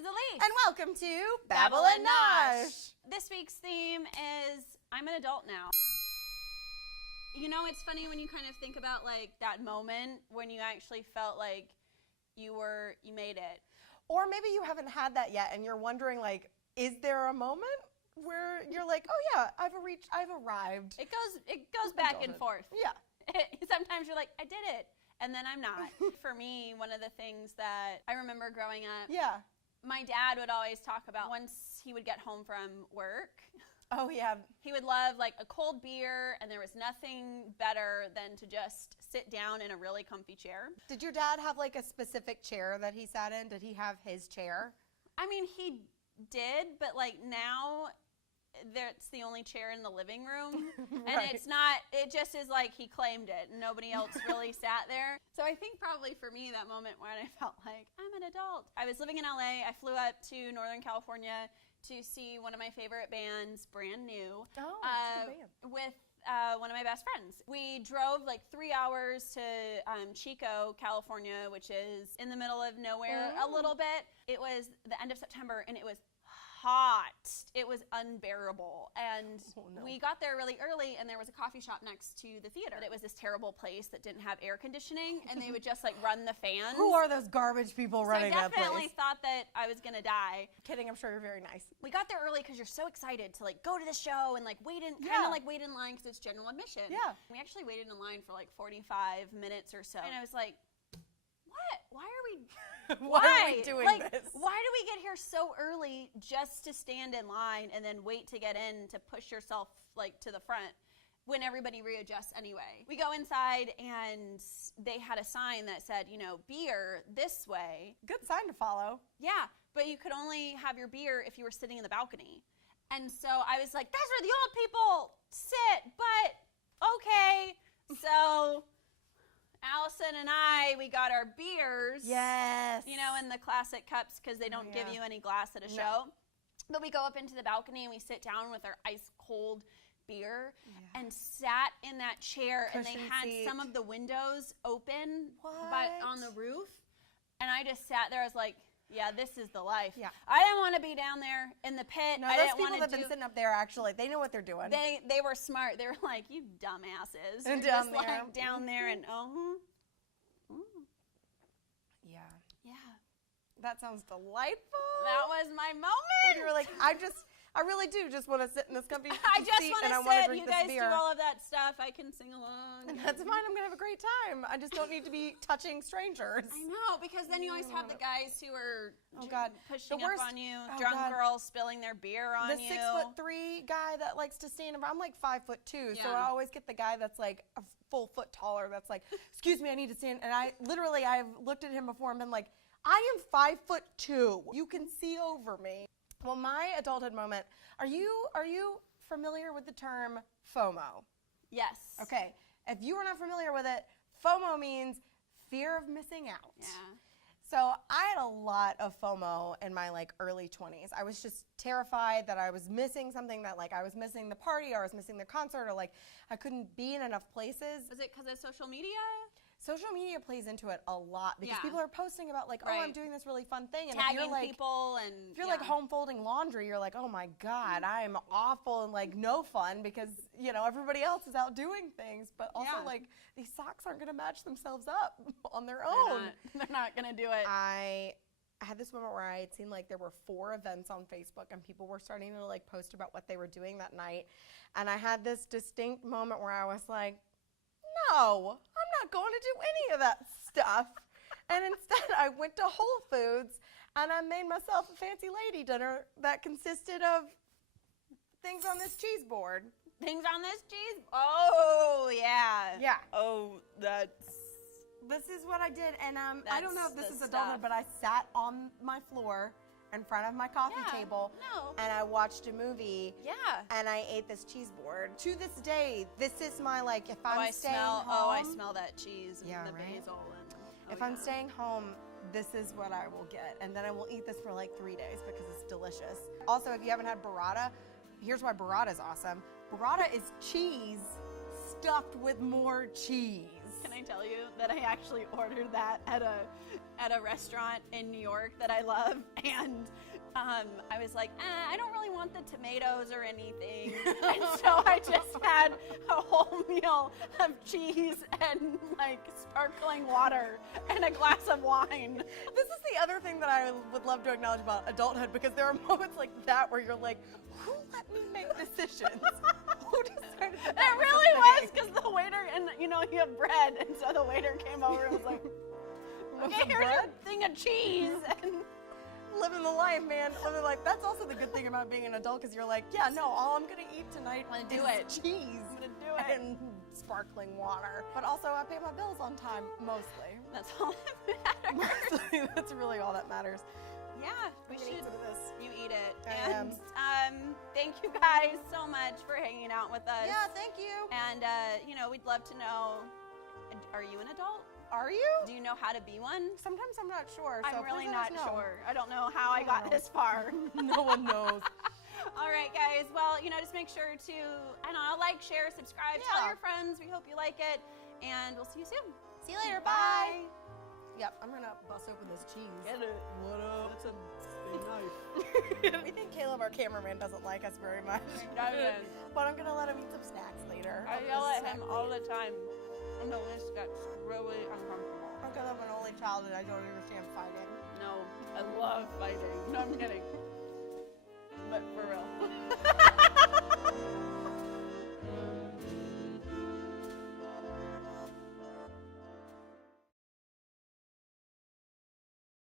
is Elise. And welcome to Babble and and Nosh. This week's theme is I'm an adult now. You know, it's funny when you kind of think about like that moment when you actually felt like you made it. Or maybe you haven't had that yet and you're wondering like, is there a moment where you're like, oh yeah, I've arrived. It goes back and forth. Yeah. Sometimes you're like, I did it. And then I'm not. For me, one of the things that I remember growing up, Yeah. my dad would always talk about once he would get home from work. Oh yeah. He would love like a cold beer, and there was nothing better than to just sit down in a really comfy chair. Did your dad have like a specific chair that he sat in? Did he have his chair? I mean, he did, but like now, that's the only chair in the living room. And Right. it's not, it just is like he claimed it and nobody else really sat there. So I think probably for me, that moment when I felt like I'm an adult. I was living in LA. I flew up to Northern California to see one of my favorite bands, brand new, Oh, it's a good band. with one of my best friends. We drove like 3 hours to Chico, California, which is in the middle of nowhere a little bit. It was the end of September and it was hot. It was unbearable. And we got there really early and there was a coffee shop next to the theater. But it was this terrible place that didn't have air conditioning and they would just like run the fans. Who are those garbage people running that place? I definitely thought that I was gonna die. Kidding, I'm sure you're very nice. We got there early because you're so excited to like go to the show and like wait in line because it's general admission. Yeah. We actually waited in line for like 45 minutes or so. And I was like, what? Why are we Why are we doing this? Why do we get here so early just to stand in line and then wait to get in to push yourself like to the front when everybody readjusts anyway? We go inside and they had a sign that said, you know, beer this way. Good sign to follow. Yeah, but you could only have your beer if you were sitting in the balcony. And so I was like, that's where the old people sit, but okay. So Allison and we got our beers. Yes. You know, in the classic cups because they don't give you any glass at a show. But we go up into the balcony and we sit down with our ice cold beer and sat in that chair and they had some of the windows open on the roof. And I just sat there. I was like, yeah, this is the life. Yeah. I didn't want to be down there in the pit. No, those people that have been sitting up there, actually, they know what they're doing. They were smart. They were like, you dumbasses. And You're just like down there and Yeah. Yeah. That sounds delightful. That was my moment. You were like, I really do just want to sit in this comfy I just seat want and I to want to sit. drink You this guys beer. do all of that stuff. I can sing along. And that's fine. I'm going to have a great time. I just don't need to be touching strangers. I know, because then you always have the guys who are pushing up on you, drunk girls spilling their beer on you. The 6'3" guy that likes to stand around. I'm like 5'2", so I always get the guy that's like a full foot taller that's like, excuse me, I need to stand. And I've looked at him before and been like, I am 5'2". You can see over me. Well, my adulthood moment, are you familiar with the term FOMO? Yes. Okay. If you are not familiar with it, FOMO means fear of missing out. Yeah. So I had a lot of FOMO in my like early 20s. I was just terrified that I was missing something, that like I was missing the party or I was missing the concert or like I couldn't be in enough places. Was it because of social media? Social media plays into it a lot because people are posting about like, oh, I'm doing this really fun thing. And tagging if you're, like, people and if you're like home folding laundry, you're like, oh my God, I'm awful and like no fun because, you know, everybody else is out doing things. But also like these socks aren't going to match themselves up on their own. They're not going to do it. I had this moment where I had seen like there were 4 events on Facebook and people were starting to like post about what they were doing that night. And I had this distinct moment where I was like, no, I'm not going to do any of that stuff. And instead I went to Whole Foods and I made myself a fancy lady dinner that consisted of things on this cheese board. Things on this cheese? Oh, yeah. Yeah. Oh, This is what I did. And I don't know if this is adulthood, but I sat on my floor in front of my coffee table and I watched a movie and I ate this cheese board. To this day, this is my like, if I'm staying home. I smell that cheese and the basil. And, if I'm staying home, this is what I will get. And then I will eat this for like 3 days because it's delicious. Also, if you haven't had burrata, here's why burrata is awesome. Burrata is cheese stuffed with more cheese. Can I tell you that I actually ordered that at a restaurant in New York that I love, and I was like, I don't really want the tomatoes or anything, and so I just had a whole meal of cheese and like sparkling water and a glass of wine. This is the other thing that I would love to acknowledge about adulthood, because there are moments like that where you're like, who let me make decisions? Who decided that It really was, because the waiter, and you know, you have bread, and so the waiter came over and was like, okay, here's your thing of cheese. And living the life, man. Living the life. That's also the good thing about being an adult, because you're like, yeah, no, all I'm gonna eat tonight is cheese. I'm gonna do it. And sparkling water. But also, I pay my bills on time, mostly. That's all that matters. Mostly, that's really all that matters. Yeah, we I'm gonna should. eat some of this. You eat it. I And thank you guys so much for hanging out with us. Yeah, thank you. And you know, we'd love to know, are you an adult? Are you? Do you know how to be one? Sometimes I'm not sure. So I'm really please let not us know. sure. I don't know how I got this far. No one knows. All right, guys. Well, you know, just make sure to, I don't know, like, share, subscribe, tell your friends. We hope you like it, and we'll see you soon. See you later. Bye. Yep, I'm gonna bust open this cheese. Get it. What up? That's a big knife. We think Caleb, our cameraman, doesn't like us very much. doesn't. But I'm gonna let him eat some snacks later. I yell at him all the time. And the list gets really uncomfortable. Because I'm an only child and I don't understand fighting. No, I love fighting. No, I'm kidding.